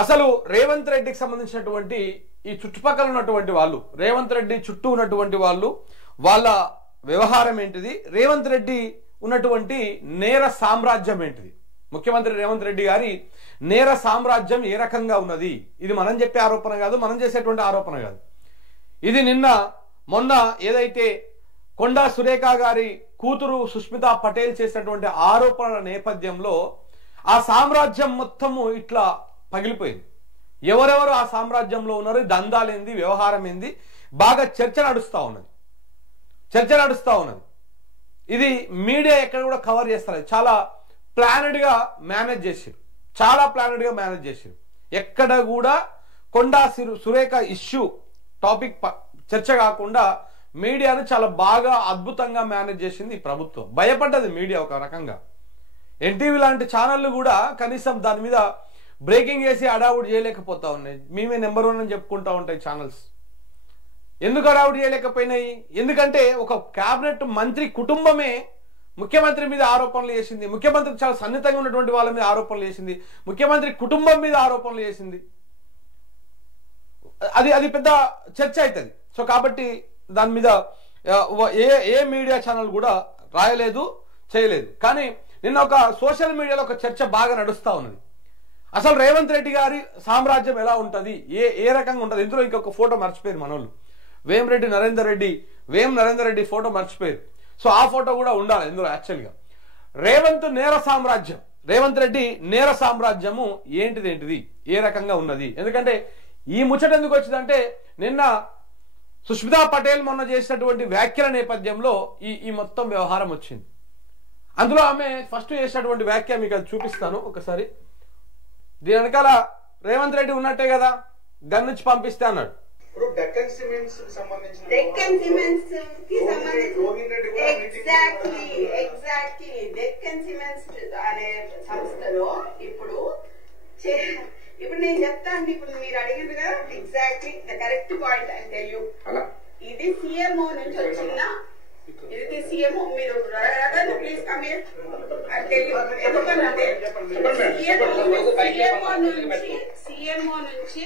అసలు రేవంత్ రెడ్డికి సంబంధించినటువంటి ఈ చుట్టుపక్కల ఉన్నటువంటి వాళ్ళు, రేవంత్ రెడ్డి చుట్టూ ఉన్నటువంటి వాళ్ళు, వాళ్ళ వ్యవహారం ఏంటిది, రేవంత్ రెడ్డి ఉన్నటువంటి నేర సామ్రాజ్యం ఏంటిది, ముఖ్యమంత్రి రేవంత్ రెడ్డి గారి నేర సామ్రాజ్యం ఏ రకంగా ఉన్నది, ఇది మనం చెప్పే ఆరోపణ కాదు, మనం చేసేటువంటి ఆరోపణ కాదు. ఇది మొన్న ఏదైతే కొండా సురేఖ గారి కూతురు సుష్మితా పటేల్ చేసినటువంటి ఆరోపణల నేపథ్యంలో ఆ సామ్రాజ్యం మొత్తము ఇట్లా పగిలిపోయింది. ఎవరెవరు ఆ సామ్రాజ్యంలో ఉన్నారు, దందాలేంది, వ్యవహారం ఏంది, బాగా చర్చ నడుస్తూ ఉన్నది. ఇది మీడియా ఎక్కడ కూడా కవర్ చేస్తారు. చాలా ప్లానెడ్గా మేనేజ్ చేసారు. ఎక్కడ కూడా కొండా సురేఖ ఇష్యూ టాపిక్ చర్చ కాకుండా మీడియాను చాలా బాగా అద్భుతంగా మేనేజ్ చేసింది ఈ ప్రభుత్వం. భయపడ్డది మీడియా ఒక రకంగా. ఎన్టీవీ లాంటి ఛానళ్ళు కూడా కనీసం దాని మీద బ్రేకింగ్ చేసి అడావుట్ చేయలేకపోతా ఉన్నాయి. మేమే నెంబర్ 1 అని చెప్పుకుంటా ఉంటాయి ఛానల్స్. ఎందుకు అడావుట్ చేయలేకపోయినాయి? ఎందుకంటే ఒక క్యాబినెట్ మంత్రి కుటుంబమే ముఖ్యమంత్రి మీద ఆరోపణలు చేసింది, ముఖ్యమంత్రికి చాలా సన్నిహితంగా ఉన్నటువంటి వాళ్ళ మీద ఆరోపణలు చేసింది, ముఖ్యమంత్రి కుటుంబం మీద ఆరోపణలు చేసింది. అది పెద్ద చర్చ అవుతుంది. సో కాబట్టి దాని మీద ఏ మీడియా ఛానల్ కూడా రాయలేదు, చేయలేదు. కానీ నిన్న ఒక సోషల్ మీడియాలో ఒక చర్చ బాగా నడుస్తూ ఉన్నది. అసలు రేవంత్ రెడ్డి గారి సామ్రాజ్యం ఎలా ఉంటుంది, ఏ రకంగా ఉంటుంది. ఇందులో ఇంకొక ఫోటో మర్చిపోయారు మనోళ్ళు, వేం నరేందర్ రెడ్డి ఫోటో మర్చిపోయారు. సో ఆ ఫోటో కూడా ఉండాలి ఇందులో. యాక్చువల్గా రేవంత్ రెడ్డి నేర సామ్రాజ్యము ఏంటిది, ఏ రకంగా ఉన్నది. ఎందుకంటే ఈ ముచ్చట ఎందుకు వచ్చిందంటే నిన్న సుష్మితా పటేల్ మొన్న చేసినటువంటి వ్యాఖ్యల నేపథ్యంలో ఈ మొత్తం వ్యవహారం వచ్చింది. అందులో ఆమె ఫస్ట్ చేసినటువంటి వ్యాఖ్య మీకు అది చూపిస్తాను ఒకసారి. దీని వెనకాల రేవంత్ రెడ్డి ఉన్నట్టే కదా, గన్ నుంచి పంపిస్తే అన్నాడు. డెక్కన్ సిమెంట్స్ కి సంబంధించిన డెక్కన్ సిమెంట్స్ అనే సంస్థలో ఇప్పుడు నేను చెప్తాను. ఇప్పుడు మీరు అడిగింది కదా, exactly the correct point I tell you. ఇది సిఎంఓ నుంచి వచ్చిన, ఇది సిఎంఓ. మీరు please come here I tell you. ఎందుకంటే సిఎంఓ నుంచి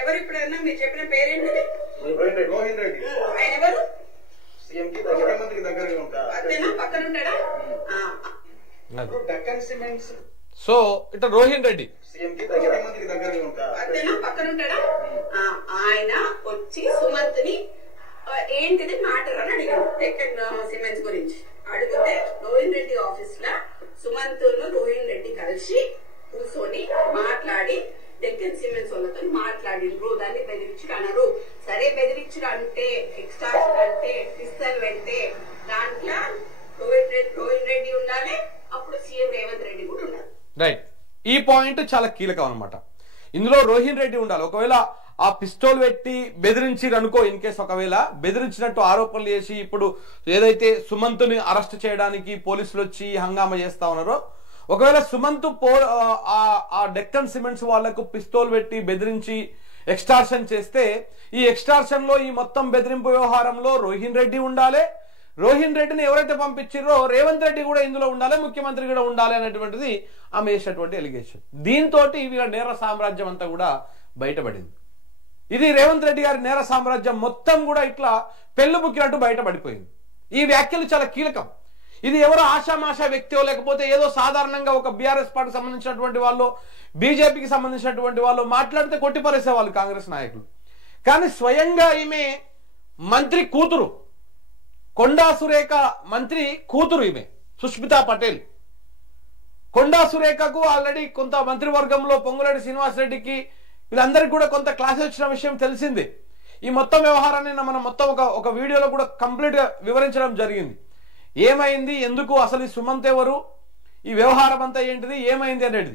ఎవరు ఇప్పుడన్నా మీరు చెప్పిన పేరేంటిది? రోహిన్ రెడ్డి. ఆయన ఎవరు? ముఖ్యమంత్రికి దగ్గరగా ఉంటారు. అదేనా, పక్కన ఉంటాడా? డెక్కన్ సిమెంట్స్. సో ఇట్లా రోహిన్ రెడ్డి ముఖ్యమంత్రికి దగ్గరగా ఉంటారు. అదేనా, పక్కన ఉంటాడా? ఆయన వచ్చి సుమంత్ ని ఏంటిది మ్యాటర్ అని అడిగాడు డెక్కన్ సిమెంట్స్ గురించి. అడిగితే రోహిన్ రెడ్డి ఆఫీస్ లా సుమంత్ రోహిన్ రెడ్డి కలిసి కూర్చొని మాట్లాడి డెక్కన్ సిమెంట్స్ వాళ్ళతో మాట్లాడిండ్రు. దాన్ని బెదిరించుడు అన్నారు. సరే, బెదిరించుడు అంటే, ఎక్స్ట్రాక్షన్ అంటే, పిస్తల్ పెడితే దాంట్లో రోహిన్ రెడ్డి ఉండాలి, అప్పుడు సీఎం రేవంత్ రెడ్డి కూడా ఉండాలి. రైట్. ఈ పాయింట్ చాలా కీలకం అనమాట. ఇందులో రోహిన్ రెడ్డి ఉండాలి. ఒకవేళ ఆ పిస్టోల్ పెట్టి బెదిరించిరు అనుకో, ఇన్ కేసు ఒకవేళ బెదిరించినట్టు ఆరోపణలు చేసి ఇప్పుడు ఏదైతే సుమంత్ని అరెస్ట్ చేయడానికి పోలీసులు వచ్చి హంగామా చేస్తా ఉన్నారో, ఒకవేళ సుమంత్ ఆ డెక్కన్ సిమెంట్స్ వాళ్లకు పిస్తోల్ పెట్టి బెదిరించి ఎక్స్టార్షన్ చేస్తే, ఈ ఎక్స్టార్షన్ లో ఈ మొత్తం బెదిరింపు వ్యవహారంలో రోహిన్ రెడ్డి ఉండాలి. రోహిన్ రెడ్డిని ఎవరైతే పంపించారో రేవంత్ రెడ్డి కూడా ఇందులో ఉండాలి, ముఖ్యమంత్రి కూడా ఉండాలి అనేటువంటిది ఆమె చేసినటువంటి ఎలిగేషన్. దీంతో వీళ్ళ నేర సామ్రాజ్యం అంతా కూడా బయటపడింది. ఇది రేవంత్ రెడ్డి గారి నేర సామ్రాజ్యం మొత్తం కూడా ఇట్లా పెళ్లు బుక్కినట్టు బయటపడిపోయింది. ఈ వ్యాఖ్యలు చాలా కీలకం. ఇది ఎవరో ఆషామాషా వ్యక్తియో లేకపోతే ఏదో సాధారణంగా ఒక బీఆర్ఎస్ పార్టీకి సంబంధించినటువంటి వాళ్ళు, బీజేపీకి సంబంధించినటువంటి వాళ్ళు మాట్లాడితే కొట్టిపరేసేవాళ్ళు కాంగ్రెస్ నాయకులు. కానీ స్వయంగా ఈమె మంత్రి కూతురు, కొండా సురేఖ మంత్రి కూతురు ఈమె సుష్మితా పటేల్. కొండా సురేఖకు ఆల్రెడీ కొంత మంత్రివర్గంలో పొంగులేటి శ్రీనివాసరెడ్డికి వీళ్ళందరికీ కూడా కొంత క్లాసెస్ వచ్చిన విషయం తెలిసింది. ఈ మొత్తం వ్యవహారాన్ని మనం మొత్తం ఒక వీడియోలో కూడా కంప్లీట్ గా వివరించడం జరిగింది. ఏమైంది, ఎందుకు, అసలు ఈ సుమంత్ ఎవరు, ఈ వ్యవహారం అంతా ఏంటిది, ఏమైంది అనేది.